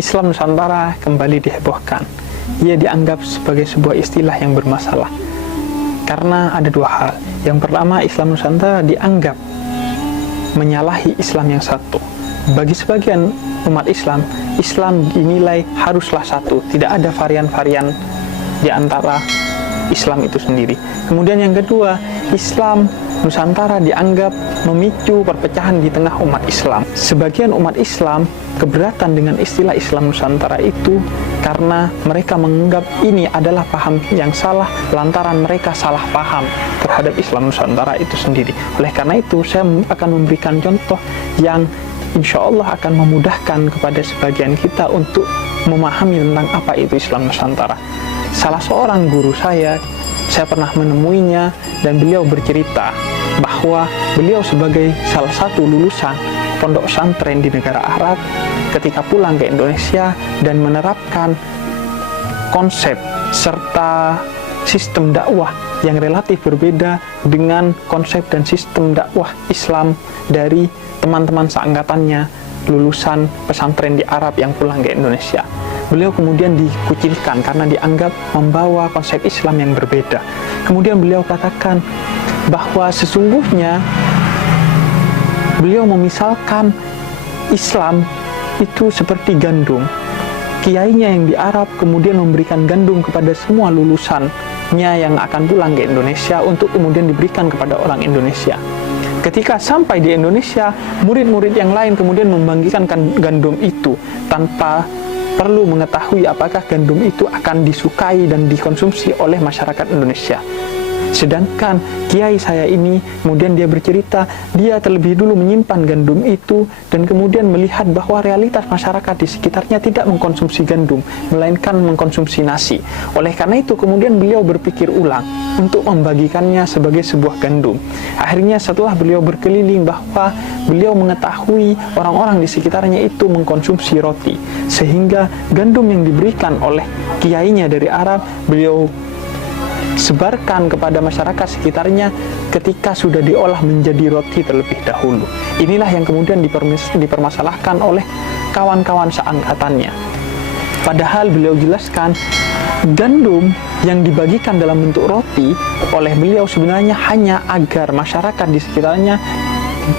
Islam Nusantara kembali dihebohkan. Ia dianggap sebagai sebuah istilah yang bermasalah. Karena ada dua hal. Yang pertama, Islam Nusantara dianggap menyalahi Islam yang satu. Bagi sebagian umat Islam, Islam dinilai haruslah satu. Tidak ada varian-varian di antara Islam itu sendiri. Kemudian yang kedua, Islam Nusantara dianggap memicu perpecahan di tengah umat Islam. Sebagian umat Islam keberatan dengan istilah Islam Nusantara itu karena mereka menganggap ini adalah paham yang salah lantaran mereka salah paham terhadap Islam Nusantara itu sendiri. Oleh karena itu, saya akan memberikan contoh yang insya Allah akan memudahkan kepada sebagian kita untuk memahami tentang apa itu Islam Nusantara. Salah seorang guru saya pernah menemuinya dan beliau bercerita bahwa beliau sebagai salah satu lulusan pondok pesantren di negara Arab ketika pulang ke Indonesia dan menerapkan konsep serta sistem dakwah yang relatif berbeda dengan konsep dan sistem dakwah Islam dari teman-teman seangkatannya lulusan pesantren di Arab yang pulang ke Indonesia. Beliau kemudian dikucilkan karena dianggap membawa konsep Islam yang berbeda. Kemudian beliau katakan bahwa sesungguhnya beliau memisalkan Islam itu seperti gandum. Kiainya yang di Arab kemudian memberikan gandum kepada semua lulusannya yang akan pulang ke Indonesia untuk kemudian diberikan kepada orang Indonesia. Ketika sampai di Indonesia, murid-murid yang lain kemudian membagikan gandum itu tanpa perlu mengetahui apakah gandum itu akan disukai dan dikonsumsi oleh masyarakat Indonesia. Sedangkan kiai saya ini kemudian dia bercerita, dia terlebih dulu menyimpan gandum itu dan kemudian melihat bahwa realitas masyarakat di sekitarnya tidak mengkonsumsi gandum, melainkan mengkonsumsi nasi. Oleh karena itu kemudian beliau berpikir ulang untuk membagikannya sebagai sebuah gandum. Akhirnya setelah beliau berkeliling bahwa beliau mengetahui orang-orang di sekitarnya itu mengkonsumsi roti, sehingga gandum yang diberikan oleh kiainya dari Arab beliau sebarkan kepada masyarakat sekitarnya ketika sudah diolah menjadi roti terlebih dahulu. Inilah yang kemudian dipermasalahkan oleh kawan-kawan seangkatannya. Padahal beliau jelaskan gandum yang dibagikan dalam bentuk roti oleh beliau sebenarnya hanya agar masyarakat di sekitarnya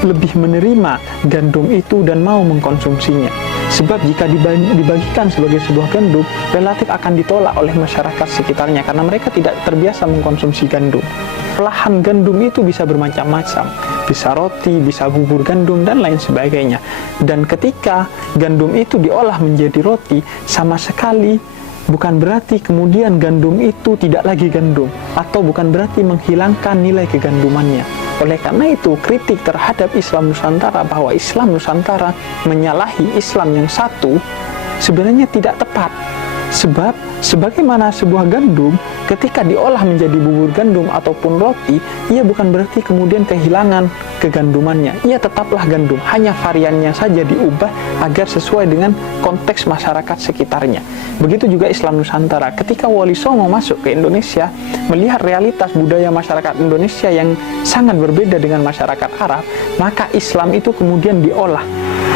lebih menerima gandum itu dan mau mengkonsumsinya. Sebab jika dibagikan sebagai sebuah gandum, relatif akan ditolak oleh masyarakat sekitarnya karena mereka tidak terbiasa mengkonsumsi gandum. Olahan gandum itu bisa bermacam-macam, bisa roti, bisa bubur gandum, dan lain sebagainya. Dan ketika gandum itu diolah menjadi roti, sama sekali bukan berarti kemudian gandum itu tidak lagi gandum, atau bukan berarti menghilangkan nilai kegandumannya. Oleh karena itu, kritik terhadap Islam Nusantara bahwa Islam Nusantara menyalahi Islam yang satu sebenarnya tidak tepat. Sebab sebagaimana sebuah gandum ketika diolah menjadi bubur gandum ataupun roti, ia bukan berarti kemudian kehilangan kegandumannya. Ia tetaplah gandum, hanya variannya saja diubah agar sesuai dengan konteks masyarakat sekitarnya. Begitu juga Islam Nusantara. Ketika Wali Songo masuk ke Indonesia, melihat realitas budaya masyarakat Indonesia yang sangat berbeda dengan masyarakat Arab, maka Islam itu kemudian diolah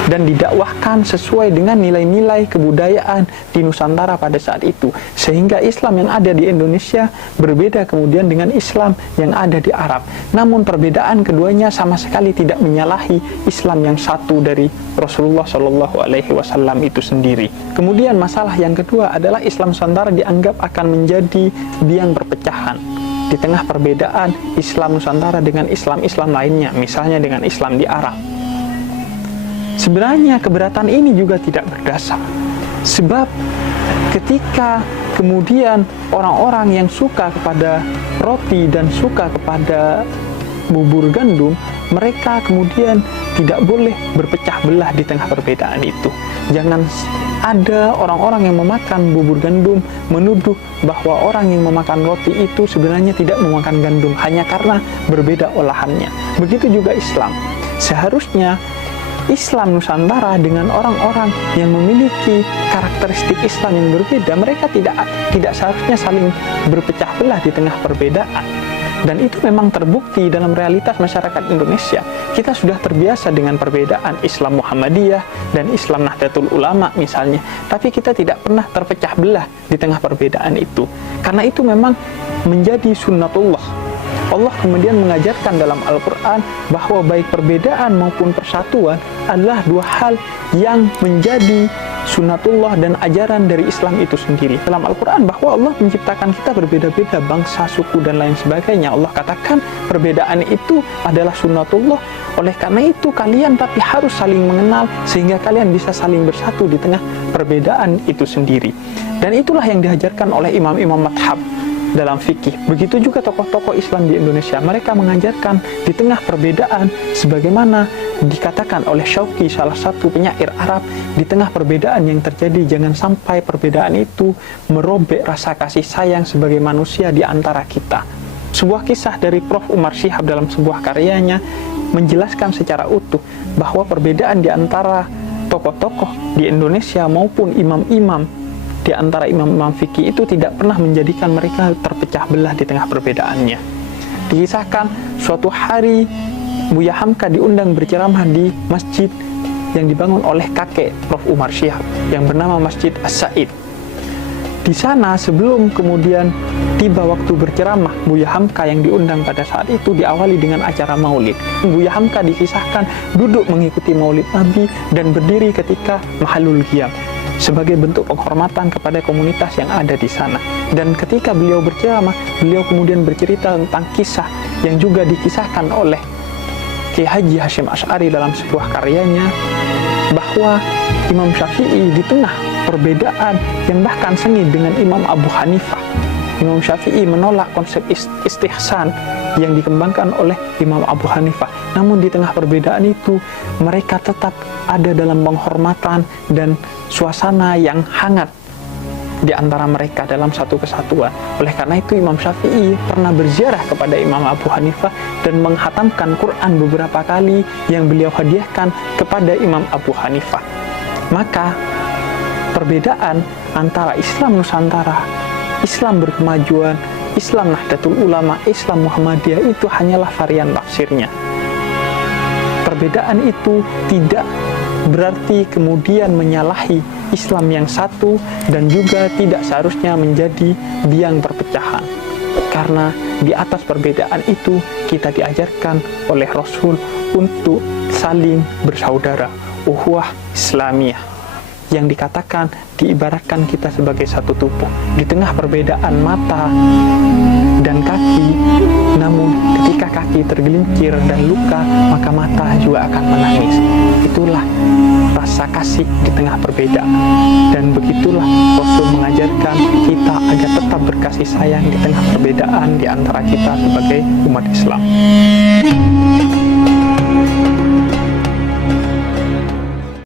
dan didakwahkan sesuai dengan nilai-nilai kebudayaan di Nusantara pada saat itu, sehingga Islam yang ada di Indonesia berbeda kemudian dengan Islam yang ada di Arab. Namun perbedaan keduanya sama sekali tidak menyalahi Islam yang satu dari Rasulullah SAW itu sendiri. Kemudian masalah yang kedua adalah Islam Nusantara dianggap akan menjadi biang perpecahan di tengah perbedaan Islam Nusantara dengan Islam-Islam lainnya, misalnya dengan Islam di Arab. Sebenarnya keberatan ini juga tidak berdasar. Sebab ketika kemudian orang-orang yang suka kepada roti dan suka kepada bubur gandum, mereka kemudian tidak boleh berpecah belah di tengah perbedaan itu. Jangan ada orang-orang yang memakan bubur gandum menuduh bahwa orang yang memakan roti itu sebenarnya tidak memakan gandum hanya karena berbeda olahannya. Begitu juga Islam. Seharusnya Islam Nusantara dengan orang-orang yang memiliki karakteristik Islam yang berbeda, mereka tidak seharusnya saling berpecah belah di tengah perbedaan. Dan itu memang terbukti dalam realitas masyarakat Indonesia. Kita sudah terbiasa dengan perbedaan Islam Muhammadiyah dan Islam Nahdlatul Ulama misalnya. Tapi kita tidak pernah terpecah belah di tengah perbedaan itu. Karena itu memang menjadi sunnatullah. Allah kemudian mengajarkan dalam Al-Quran bahwa baik perbedaan maupun persatuan adalah dua hal yang menjadi sunnatullah dan ajaran dari Islam itu sendiri. Dalam Al-Quran bahwa Allah menciptakan kita berbeda-beda bangsa, suku, dan lain sebagainya. Allah katakan perbedaan itu adalah sunnatullah. Oleh karena itu kalian tapi harus saling mengenal sehingga kalian bisa saling bersatu di tengah perbedaan itu sendiri. Dan itulah yang diajarkan oleh imam-imam madhab dalam fikih. Begitu juga tokoh-tokoh Islam di Indonesia. Mereka mengajarkan di tengah perbedaan sebagaimana dikatakan oleh Syauqi, salah satu penyair Arab, di tengah perbedaan yang terjadi jangan sampai perbedaan itu merobek rasa kasih sayang sebagai manusia di antara kita. Sebuah kisah dari Prof. Umar Syihab dalam sebuah karyanya menjelaskan secara utuh bahwa perbedaan di antara tokoh-tokoh di Indonesia maupun imam-imam di antara imam-imam fikih itu tidak pernah menjadikan mereka terpecah belah di tengah perbedaannya. Dikisahkan suatu hari Buya Hamka diundang berceramah di masjid yang dibangun oleh kakek Prof. Umar Syihab yang bernama Masjid As-Said. Di sana sebelum kemudian tiba waktu berceramah, Buya Hamka yang diundang pada saat itu diawali dengan acara maulid. Buya Hamka dikisahkan duduk mengikuti maulid Nabi dan berdiri ketika mahalul qiyam sebagai bentuk penghormatan kepada komunitas yang ada di sana. Dan ketika beliau berceramah, beliau kemudian bercerita tentang kisah yang juga dikisahkan oleh Kiai Haji Hasyim Asy'ari dalam sebuah karyanya, bahwa Imam Syafi'i di tengah perbedaan yang bahkan sengit dengan Imam Abu Hanifah, Imam Syafi'i menolak konsep istihsan yang dikembangkan oleh Imam Abu Hanifah. Namun di tengah perbedaan itu mereka tetap ada dalam penghormatan dan suasana yang hangat di antara mereka dalam satu kesatuan. Oleh karena itu Imam Syafi'i pernah berziarah kepada Imam Abu Hanifah dan menghatamkan Quran beberapa kali yang beliau hadiahkan kepada Imam Abu Hanifah. Maka perbedaan antara Islam Nusantara, Islam berkemajuan, Islam Nahdlatul Ulama, Islam Muhammadiyah itu hanyalah varian tafsirnya. Perbedaan itu tidak berarti kemudian menyalahi Islam yang satu dan juga tidak seharusnya menjadi biang perpecahan. Karena di atas perbedaan itu kita diajarkan oleh Rasul untuk saling bersaudara, ukhuwah Islamiyah, yang dikatakan diibaratkan kita sebagai satu tubuh. Di tengah perbedaan mata dan kaki, namun ketika kaki tergelincir dan luka, maka mata juga akan menangis. Itulah rasa kasih di tengah perbedaan. Dan begitulah Rasul mengajarkan kita agar tetap berkasih sayang di tengah perbedaan di antara kita sebagai umat Islam.